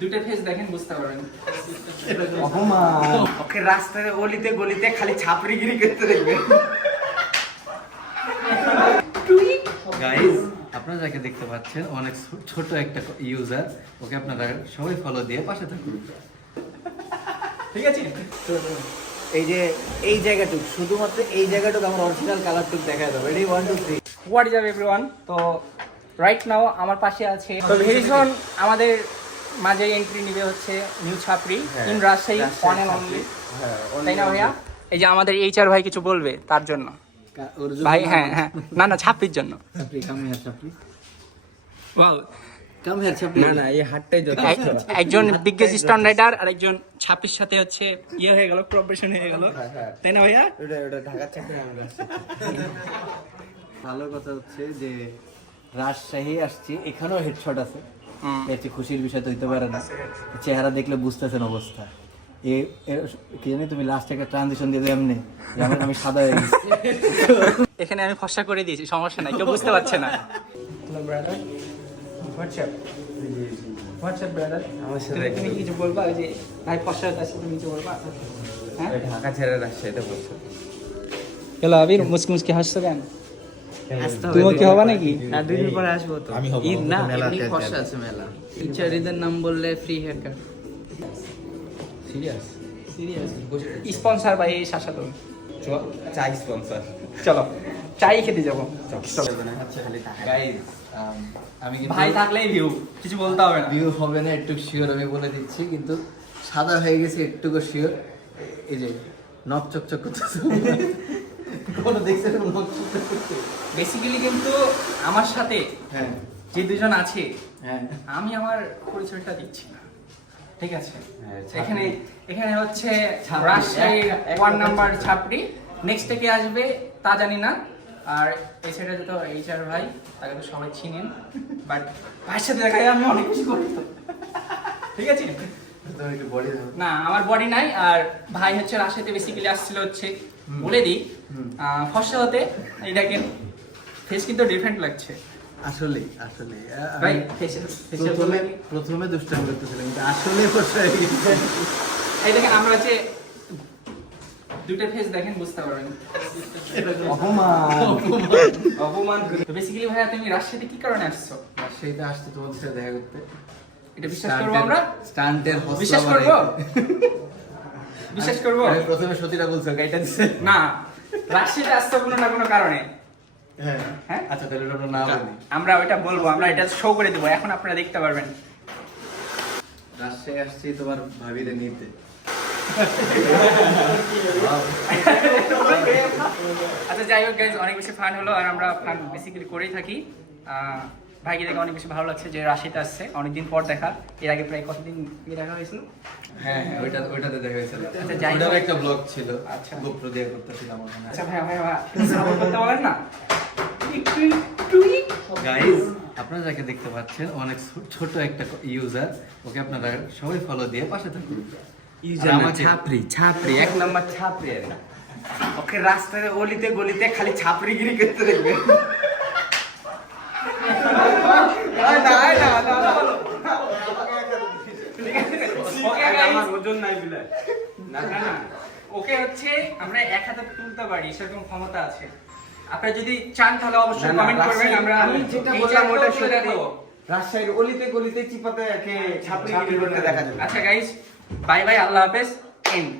দুটো ফেস দেখেন বুঝতে পারবেন। ওকে অলিতে গলিতে খালি ছাপড়িগিরি করতে দেখবে। গাইস আপনারা যাকে দেখতে পাচ্ছেন অনেক ছোট একটা ইউজার ওকে আপনারা সবাই ফলো দিয়ে পাশে থাকুন। ঠিক আছে? এই যে এই জায়গাটুক শুধুমাত্র এই জায়গাটুক আমার অরিজিনাল কালারটুক দেখা যাবে ready one two three what is up everyone তো রাইট নাও আমার পাশে আছে তো ভেরিসন আমাদের মাঝে এন্ট্রি নিবে হচ্ছে new chhapri in Rajshahi one and only তাই না ভাইয়া? এই যে আমাদের এইচআর ভাই কিছু বলবে তার জন্য? ভাই হ্যাঁ হ্যাঁ। না না ছাপরির জন্য। ওয়াও একজন দিগ্গজ স্টান রাইডার আর একজন ছাপির সাথে হচ্ছে ইয়ে হয়ে গেল প্রফেশন হয়ে গেল। তাই না ভাইয়া? ওটা ওটা ঢাকা চাকরি আমি ভালো কথা হচ্ছে যে রাজশাহী আসছি এখানেও হেডশট আছে। এর চেয়ে খুশির বিষয় তো হইতে পারে না। চেহারা দেখলে বুঝতেছেন অবস্থা। এ কি জানি তুমি লাস্ট একটা ট্রানজিশন দিয়ে এমনি। আমি- আমি সাদা হয়ে গেছি। এখানে আমি ফসা করে দিয়েছি সমস্যা নাই কেউ বুঝতে পারছে না। Hello brother WhatsApp WhatsApp brother তুমি তুমি কিছু বলবা? যে ভাই ফসা আছে তুমি কিছু বলবা? হ্যাঁ ঢাকা ছেড়ে রাজশাহীতে বলছো হ্যালো আবির মুসকি মুসকি হাসছো কেন? তুমিও কি হবা নাকি? না দুই দিন পরে আসব তো। আমি হব, ঈদ না? এমনি আছে। মেলা। টিচারিদের নাম বললে free haircut serious serious sponsor ভাই শাসা তুমি চাই স্পন্সর চলো। চাই খেতে যাব। গাইস আমি ভাই থাকলেই ভিউ কিছু বলতে হবে না। ভিউ হবে না একটু শিওর আমি বলে দিচ্ছি কিন্তু সাদা হয়ে গেছে একটুকু শিওর এই যে নখ চকচক করতেছে। কোনো দেখছেন বেসিক্যালি কিন্তু আমার সাথে হ্যাঁ। যে দুজন আছে হ্যাঁ। আমি আমার পরিচয়টা দিচ্ছি না। ঠিক আছে? হ্যাঁ, এখানে এখানে হচ্ছে ওয়ান নাম্বার ছাপড়ি। নেক্সট কে আসবে তা জানি না। আর এই সাইডে তো এইচআর ভাই তাকে তো সবাই চিনেন। বাট ভাইয়ের সাথে দেখা আমি অনেক কিছু করি ঠিক আছে? বডি না আমার বডি নাই। আর ভাই হচ্ছে রাজশাহীতে বেসিক্যালি আসছিল হচ্ছে বলে দিই ফর্সা হতে এই দেখেন ফেস কিন্তু ডিফারেন্ট লাগছে। আসলে আসলে ভাই প্রথমে প্রথমে দুষ্টামি করতেছিলাম কিন্তু আসলে গেছে। এই দেখেন আমরা হচ্ছে দুটো ফেস দেখেন বুঝতে পারবেন। অপমান। অপমান। তো বেসিক্যালি ভাইয়া তুমি রাজশাহীতে কি কারণে আসছো? সেইটা আসতে তোমাদের সাথে দেখা করতে। এটা বিশ্বাস করব আমরা? স্টান্টের বিশ্বাস করব? বিশ্বাস করব? আমি প্রথমে সতীরা বলছো গাইটা দিছে। না রাজশাহীতে আসছো কোনো না কোনো কারণে। হ্যাঁ। হ্যাঁ? আচ্ছা তাহলে ওটা না বলি। আমরা ওইটা বলব আমরা এটা শো করে দেবো এখন আপনারা দেখতে পারবেন। আসছি তোমার ভাবিরে নিতে। আচ্ছা যাই হোক গাইজ অনেক বেশি ফান হলো আর আমরা ফান বেসিক্যালি করেই থাকি। আহ, ভাইকে দেখে অনেক বেশি ভালো লাগছে যে রাশিতে আসছে। অনেকদিন পর দেখা। এর আগে প্রায় কতদিন কি দেখা হয়েছিল? হ্যাঁ হ্যাঁ ওইটা ওইটাতে দেখা হয়েছিল। আচ্ছা, ওইটার একটা ব্লগ ছিল। আচ্ছা। গোপ্র দিয়ে করতেছিলাম আচ্ছা ভাই ভাই ভাই করতে বলেন না। গাইস আপনারা যাকে দেখতে পাচ্ছেন অনেক ছোট একটা ইউজার ওকে আপনারা সবাই ফলো দিয়ে পাশে থাকুন। ইউজার ছাপরি ছাপরি এক নাম্বার ছাপরি ওকে রাস্তায় অলিতে গলিতে খালি ছাপড়িগিরি করতে দেখবে ওকে গাইজ ওজন নাই বিলাই না না না। ওকে হচ্ছে আমরা এক হাতে তুলতে পারি সেরকম ক্ষমতা আছে। আপনারা যদি চান তাহলে অবশ্যই কমেন্ট করবেন আমরা আমি যেটা বললাম ওটা সত্যি। দেখাবো। রাজশাহীর অলিতে গলিতে চিপাতে একে ছাপড়ি করতে দেখা যাবে। আচ্ছা গাইস বাই বাই আল্লাহ হাফেজ এন্ড